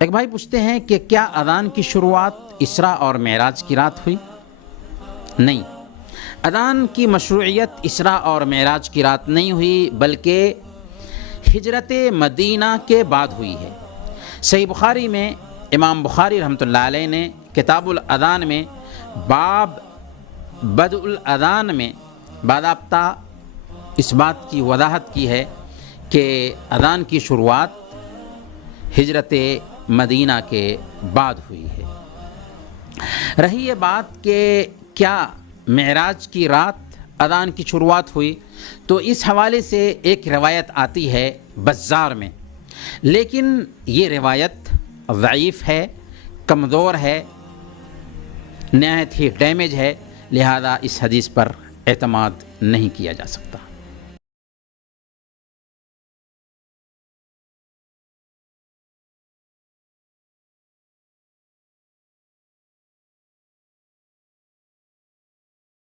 ایک بھائی پوچھتے ہیں کہ کیا اذان کی شروعات اسراء اور معراج کی رات ہوئی؟ نہیں، اذان کی مشروعیت اسراء اور معراج کی رات نہیں ہوئی، بلکہ ہجرت مدینہ کے بعد ہوئی ہے۔ صحیح بخاری میں امام بخاری رحمۃ اللہ علیہ نے کتاب الاذان میں باب بدء الاذان میں باضابطہ اس بات کی وضاحت کی ہے کہ اذان کی شروعات ہجرت مدینہ کے بعد ہوئی ہے۔ رہی یہ بات کہ کیا معراج کی رات اذان کی شروعات ہوئی، تو اس حوالے سے ایک روایت آتی ہے بزار میں، لیکن یہ روایت ضعیف ہے، کمزور ہے، نہایت ہی ڈیمیج ہے، لہذا اس حدیث پر اعتماد نہیں کیا جا سکتا۔